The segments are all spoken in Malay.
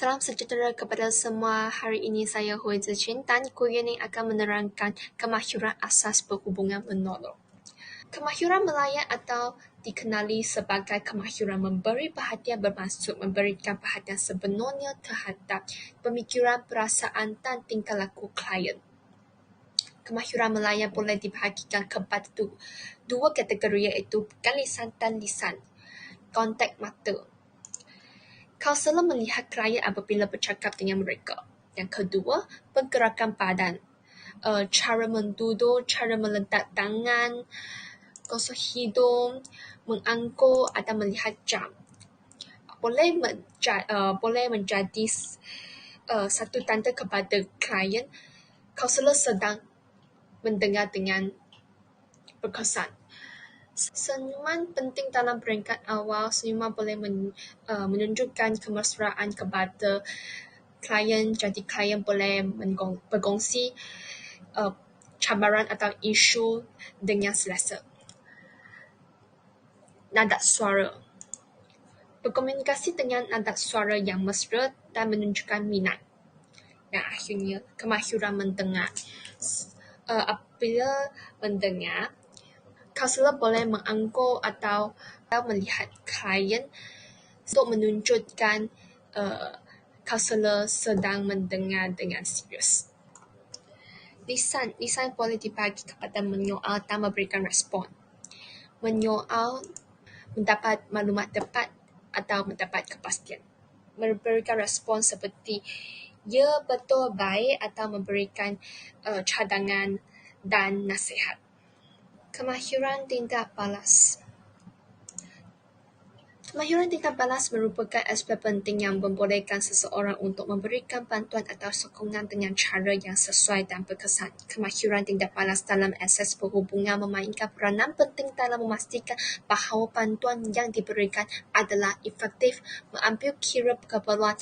Salam sejahtera kepada semua. Hari ini saya Hui Zichin dan kuliah ini akan menerangkan kemahiran asas berhubungan menolong. Kemahiran melayan atau dikenali sebagai kemahiran memberi perhatian bermaksud memberikan perhatian sebenarnya terhadap pemikiran, perasaan dan tingkah laku klien. Kemahiran melayan boleh dibahagikan kepada dua kategori iaitu bukan lisan dan lisan. Kontak mata. Kaunselor melihat klien apabila bercakap dengan mereka. Yang kedua, pergerakan badan. Cara menduduk, cara meletak tangan, gosok hidung, menganggur atau melihat jam. Boleh menjadi satu tanda kepada klien kaunselor sedang mendengar dengan berkesan. Senyuman penting dalam peringkat awal. Senyuman boleh menunjukkan kemesraan kepada klien. Jadi klien boleh berkongsi cabaran atau isu dengan selesa. Nada suara. Berkomunikasi dengan nada suara yang mesra dan menunjukkan minat. Dan akhirnya, kemahiran mendengar. Apabila mendengar, kaunselor boleh menganggur atau melihat klien untuk menunjukkan kaunselor sedang mendengar dengan serius. Lisan boleh dibagi kepada menyoal dan memberikan respon. Menyoal mendapat maklumat tepat atau mendapat kepastian. Memberikan respon seperti ya, betul, baik atau memberikan cadangan dan nasihat. Kemahiran tindak balas. Kemahiran tindak balas merupakan aspek penting yang membolehkan seseorang untuk memberikan bantuan atau sokongan dengan cara yang sesuai dan berkesan. Kemahiran tindak balas dalam asas berhubungan memainkan peranan penting dalam memastikan bahawa bantuan yang diberikan adalah efektif, mengambil kira keperluan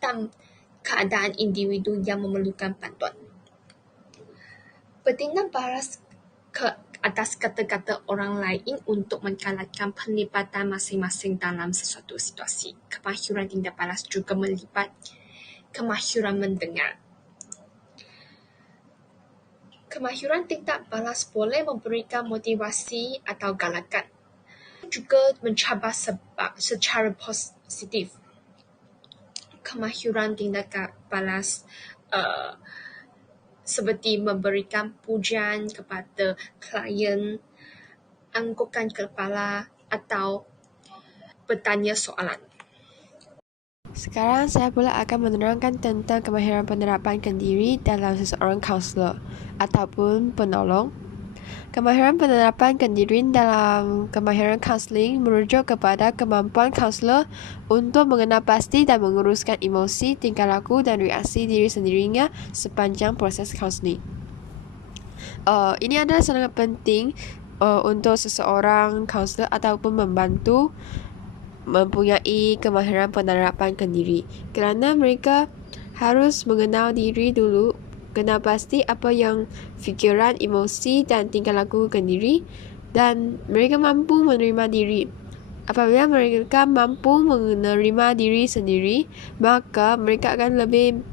dan keadaan individu yang memerlukan bantuan. Bertindak balas ke atas kata-kata orang lain untuk menggalakkan penglibatan masing-masing dalam sesuatu situasi. Kemahiran tindak balas juga melibat kemahiran mendengar. Kemahiran tindak balas boleh memberikan motivasi atau galakan. Juga mencabar secara positif. Kemahiran tindak balas seperti memberikan pujian kepada klien, anggukan kepala atau bertanya soalan. Sekarang saya pula akan menerangkan tentang kemahiran penerapan diri dalam seseorang kaunselor ataupun penolong. Kemahiran penerapan diri dalam kemahiran kaunseling merujuk kepada kemampuan kaunselor untuk mengenal pasti dan menguruskan emosi, tingkah laku dan reaksi diri sendirinya sepanjang proses kaunseling. Ini adalah sangat penting untuk seseorang kaunselor ataupun membantu mempunyai kemahiran penerapan diri, kerana mereka harus mengenal diri dulu, kenal pasti apa yang fikiran, emosi dan tingkah laku diri, dan mereka mampu menerima diri. Apabila mereka mampu menerima diri sendiri, maka mereka akan lebih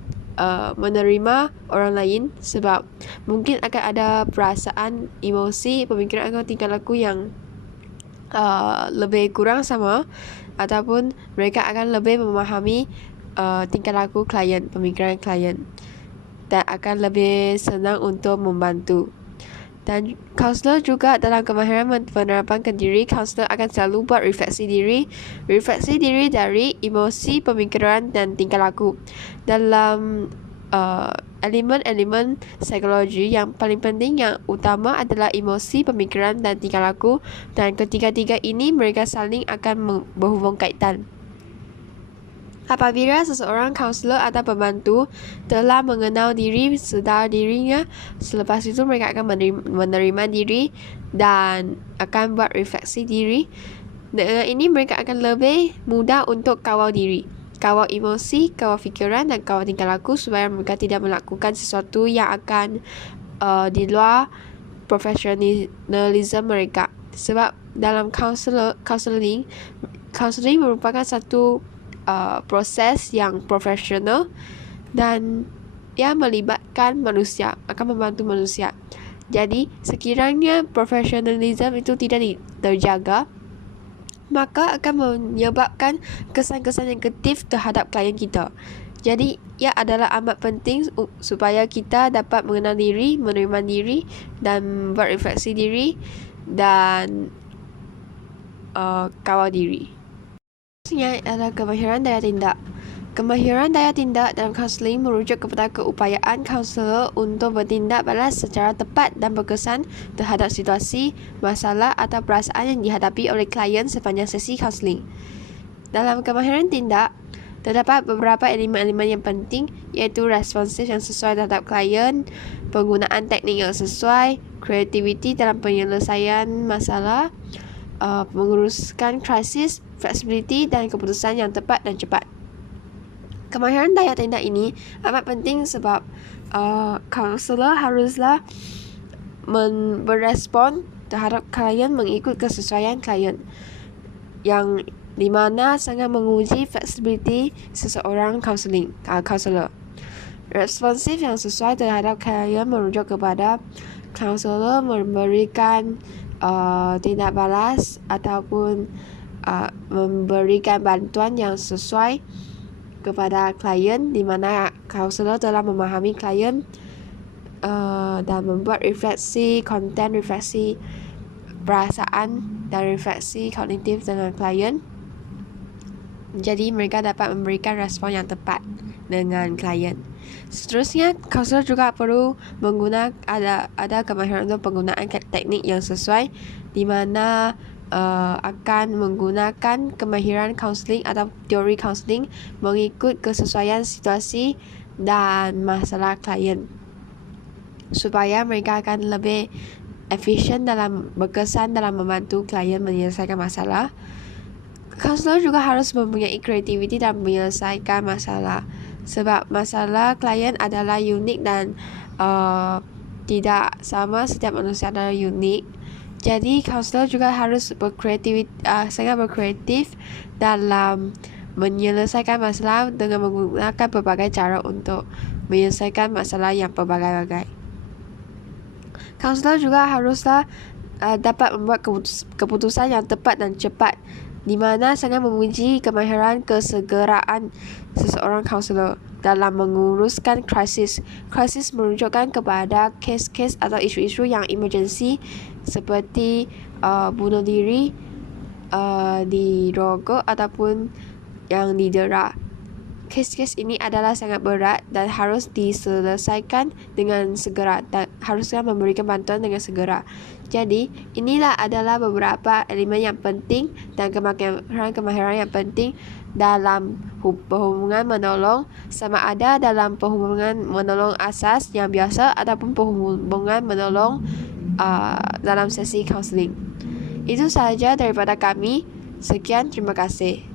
menerima orang lain, sebab mungkin akan ada perasaan, emosi, pemikiran atau tingkah laku yang lebih kurang sama, ataupun mereka akan lebih memahami tingkah laku klien, pemikiran klien, dan akan lebih senang untuk membantu. Dan kaunselor juga dalam kemahiran penerapan diri, kaunselor akan selalu buat refleksi diri dari emosi, pemikiran dan tingkah laku. Dalam elemen-elemen psikologi yang paling penting yang utama adalah emosi, pemikiran dan tingkah laku, dan ketiga-tiga ini mereka saling akan berhubung kaitan. Apabila seseorang kaunselor atau pembantu telah mengenal diri, sedar dirinya, selepas itu mereka akan menerima diri dan akan buat refleksi diri. Dengan ini mereka akan lebih mudah untuk kawal diri, kawal emosi, kawal fikiran dan kawal tingkah laku, supaya mereka tidak melakukan sesuatu yang akan di luar profesionalisme mereka. Sebab dalam counseling merupakan satu proses yang profesional dan ia melibatkan manusia, akan membantu manusia. Jadi, sekiranya profesionalisme itu tidak terjaga, maka akan menyebabkan kesan-kesan negatif terhadap klien kita. Jadi, ia adalah amat penting supaya kita dapat mengenal diri, menerima diri dan berrefleksi diri dan kawal diri. Seterusnya adalah kemahiran daya tindak. Kemahiran daya tindak dalam kaunseling merujuk kepada keupayaan kaunselor untuk bertindak balas secara tepat dan berkesan terhadap situasi, masalah atau perasaan yang dihadapi oleh klien sepanjang sesi kaunseling. Dalam kemahiran tindak, terdapat beberapa elemen-elemen yang penting, iaitu responsif yang sesuai terhadap klien, penggunaan teknik yang sesuai, kreativiti dalam penyelesaian masalah, menguruskan krisis, fleksibiliti dan keputusan yang tepat dan cepat. Kemahiran daya tindak ini amat penting sebab kaunselor haruslah berespon terhadap klien mengikut kesesuaian klien, yang di mana sangat menguji fleksibiliti seseorang kaunselor. Responsif yang sesuai terhadap klien merujuk kepada kaunselor memberikan tindak balas ataupun memberikan bantuan yang sesuai kepada klien, di mana kaunselor telah memahami klien dan membuat refleksi konten, refleksi perasaan dan refleksi kognitif dengan klien. Jadi mereka dapat memberikan respon yang tepat dengan klien. Seterusnya, kaunselor juga perlu menggunakan ada kemahiran untuk penggunaan teknik yang sesuai, di mana akan menggunakan kemahiran kaunseling atau teori kaunseling mengikut kesesuaian situasi dan masalah klien, supaya mereka akan lebih efisien dalam berkesan dalam membantu klien menyelesaikan masalah. Kaunselor juga harus mempunyai kreativiti dalam menyelesaikan masalah, sebab masalah klien adalah unik dan tidak sama, setiap manusia adalah unik. Jadi, kaunselor juga harus sangat berkreatif dalam menyelesaikan masalah dengan menggunakan berbagai cara untuk menyelesaikan masalah yang berbagai-bagai. Kaunselor juga haruslah dapat membuat keputusan yang tepat dan cepat, di mana sangat memuji kemahiran kesegeraan seseorang kaunselor dalam menguruskan krisis. Krisis merujukkan kepada kes-kes atau isu-isu yang emergensi seperti bunuh diri, dirogok ataupun yang didera. Kes-kes ini adalah sangat berat dan harus diselesaikan dengan segera dan haruslah memberikan bantuan dengan segera. Jadi, inilah adalah beberapa elemen yang penting dan kemahiran yang penting dalam perhubungan menolong, sama ada dalam perhubungan menolong asas yang biasa ataupun perhubungan menolong dalam sesi kaunseling. Itu sahaja daripada kami. Sekian, terima kasih.